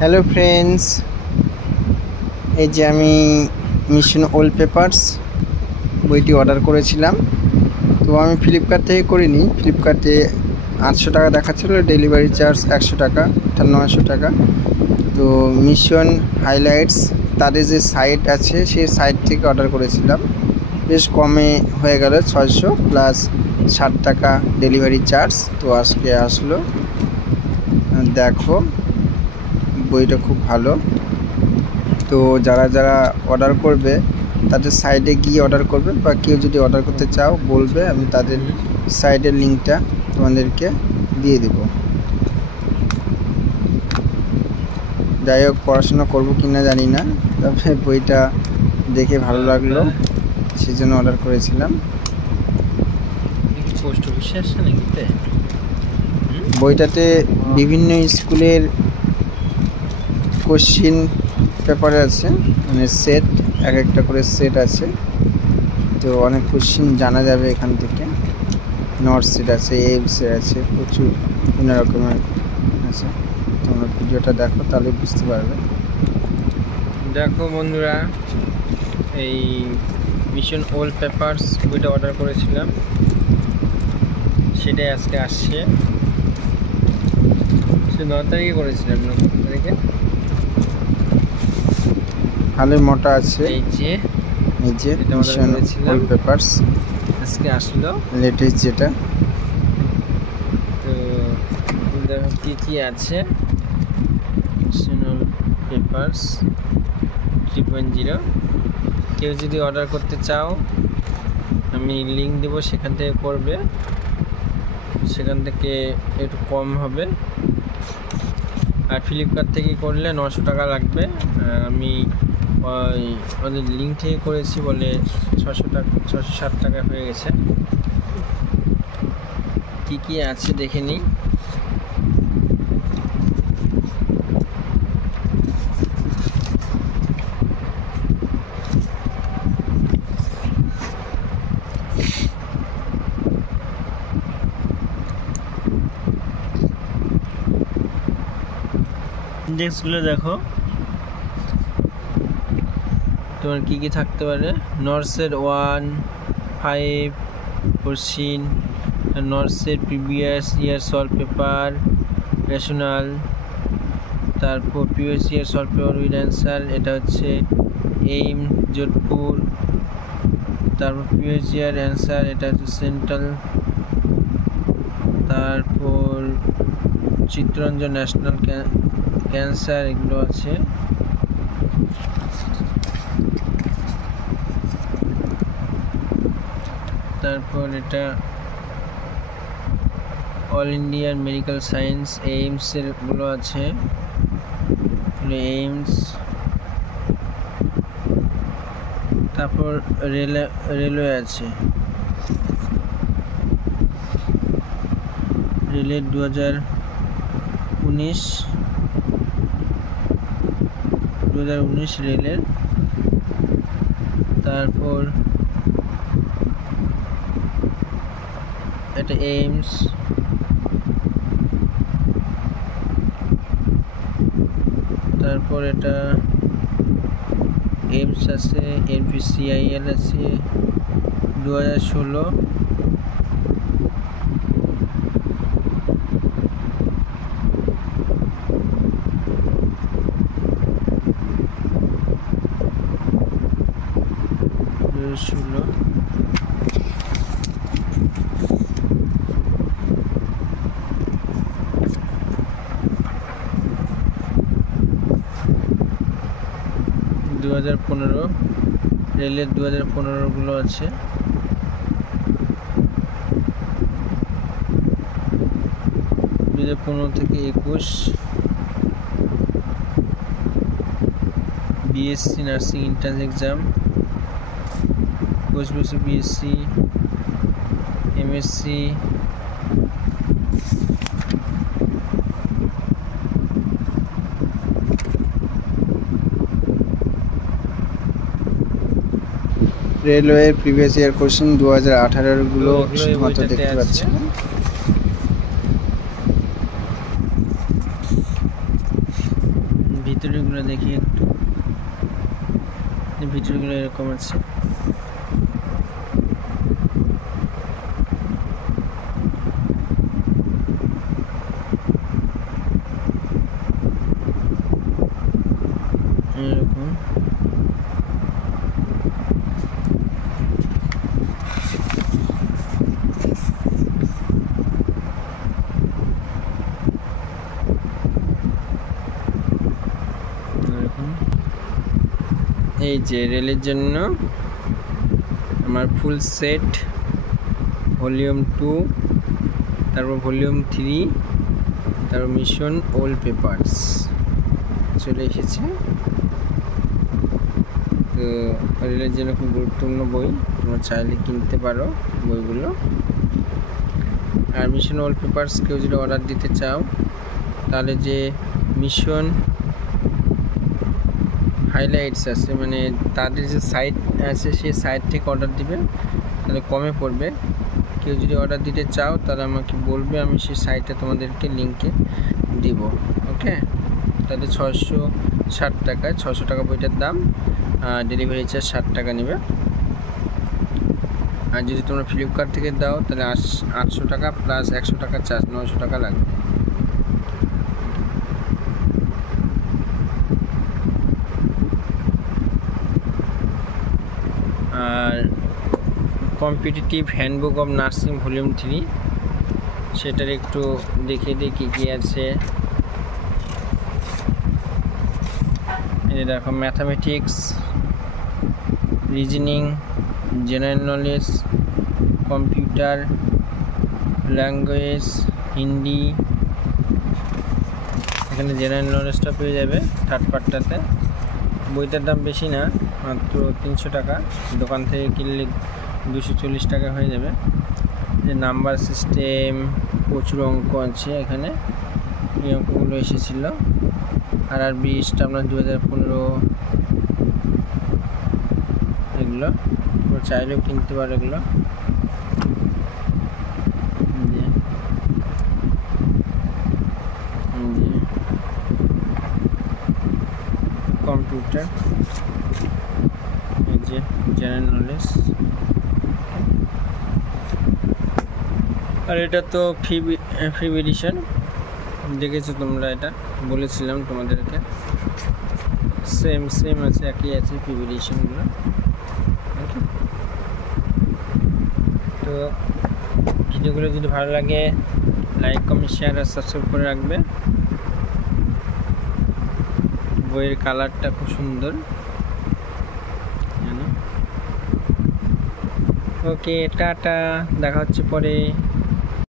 Hello friends, এই যে আমি মিশন ওল্ড পেপারস বইটি অর্ডার করেছিলাম। তো আমি ফ্লিপকার্ট থেকে করিনি, ফ্লিপকার্টে 800 টাকা দেখাচ্ছিল, ডেলিভারি চার্জ 100 টাকা, 900 টাকা। তো মিশন হাইলাইটস তাদের যে সাইট আছে সেই সাইট থেকে অর্ডার করেছিলাম, বেশ কমে হয়ে গেল, 600 প্লাস 60 টাকা ডেলিভারি চার্জ। তো আজকে আসলো, দেখো বইটা খুব ভালো। তো যারা যারা অর্ডার করবে তাদের সাইটে গিয়ে অর্ডার করবে, বা কেউ যদি অর্ডার করতে চাও বলবে, আমি তাদের সাইটের লিঙ্কটা তোমাদেরকে দিয়ে দেব। যাই হোক, পড়াশোনা করবো কিনা জানি না, তবে বইটা দেখে ভালো লাগলো, সেই জন্য অর্ডার করেছিলাম। বইটাতে বিভিন্ন স্কুলের কোশ্চিন পেপারে আছে, মানে সেট, এক একটা করে সেট আছে। তো অনেক কোশ্চিন জানা যাবে এখান থেকে। নর্থ সেট আছে, এমসের আছে, প্রচুর বিভিন্ন রকমের আছে। তোমরা ভিডিওটা দেখো, তাহলে বুঝতে পারবে। দেখো বন্ধুরা, এই মিশন ওল্ড পেপারস বইটা অর্ডার করেছিলাম, সেটাই আজকে আসছে। সে 9 তারিখে করেছিলাম, 9 তারিখে। ভালোই মোটা আছে। এই যে মিশন ওল্ড পেপারস আজকে আসলো, লেটেস্ট যেটা। তো দেখো কি কি আছে। Mission old papers 3.0। কেউ যদি অর্ডার করতে চাও, আমি লিঙ্ক দেবো, সেখান থেকে করবে, সেখান থেকে একটু কম হবে। আর ফ্লিপকার্ট থেকে করলে 900 টাকা লাগবে। আমি ওদের লিঙ্ক থেকে করেছি বলে 660 টাকা হয়ে গেছে। কি কি আছে দেখে নিই। ইন্ডেক্সগুলো দেখো, তোমার কি কি থাকতে পারে। নর্সের 1, 5 কোশ্চিন, নর্সের previous year solve paper, rational, তারপর previous year solve paper with answer, এটা হচ্ছে এইম যোধপুর। তারপর প্রিভিয়াস ইয়ার অ্যান্সার, এটা হচ্ছে সেন্ট্রাল। তারপর চিত্তরঞ্জন ন্যাশনাল ক্যান্সার, এগুলো আছে। তারপর এটা অল ইন্ডিয়ান মেডিকেল সায়েন্স, এইমসের গুলো আছে, এইমস। তারপর রেলওয়ে আছে, রেলের 2019 রেলের। তারপর এটা এইমস। তারপর এটা এইমস আছে, NPCIL আছে 2016। রেলের 2015 গুলো আছে। 2015 থেকে 21। BSc nursing entrance exam, post basic BSc, MSc, railway previous year question 2018 গুলো শুধুমাত্র দেখতে পাচ্ছি। ভিতরেরগুলো দেখি একটু। ভিতরগুলো এরকম আছে। এরকম এই যে রেলের জন্য আমার ফুল সেট, ভলিউম 2, তারপর ভলিউম 3, তারপর মিশন ওয়ালপেপারস চলে এসেছে। তো রেলের জন্য খুব গুরুত্বপূর্ণ বই, তোমরা চাইলে কিনতে পারো বইগুলো। আর মিশন ওয়ালপেপারস কেউ যদি অর্ডার দিতে চাও তাহলে যে মিশন হাইলাইটস আছে, মানে তাদের যে সাইট আছে সেই সাইট থেকে অর্ডার দিবেন, তাহলে কমে পড়বে। কেউ যদি অর্ডার দিতে চাও তাহলে আমাকে বলবে, আমি সেই সাইটটা তোমাদেরকে লিঙ্কে দিব। ওকে, তাহলে 660 টাকায় 600 টাকা বইটার দাম, ডেলিভারি চার্জ 60 টাকা নেবে। আর যদি তোমরা ফ্লিপকার্ট থেকে দাও তাহলে 800 টাকা প্লাস 100 টাকা চার্জ, 900 টাকা লাগবে। আর competitive handbook of nursing volume 3, সেটার একটু দেখে দিই কী কী আছে। এই দেখো, mathematics, reasoning, general knowledge, computer, language, Hindi. এখানে জেনারেল নলেজটা পেয়ে যাবে থার্ড পার্টটাতে। বইটার দাম বেশি না, মাত্র 300 টাকা। দোকান থেকে কিনলে 240 টাকা হয়ে যাবে। যে নাম্বার সিস্টেম, প্রচুর অঙ্ক আছে এখানে, এই অঙ্কগুলো এসেছিলো। RRB আপনার 2015 এগুলো চাইলেও কিনতে পারো এগুলো। কম্পিউটার, এই যে জেনারেল নলেজ। আর এটা তো ফ্রি এডিশন, দেখেছো তোমরা, এটা বলেছিলাম তোমাদেরকে। সেম আছে, একই আছে ফ্রি এডিশনগুলো। ওকে, তো ভিডিওগুলো যদি ভালো লাগে লাইক, কমেন্ট, শেয়ার আর সাবস্ক্রাইব করে রাখবে। বইয়ের কালারটা খুব সুন্দর। ওকে, টাটা, দেখা হচ্ছে পরে।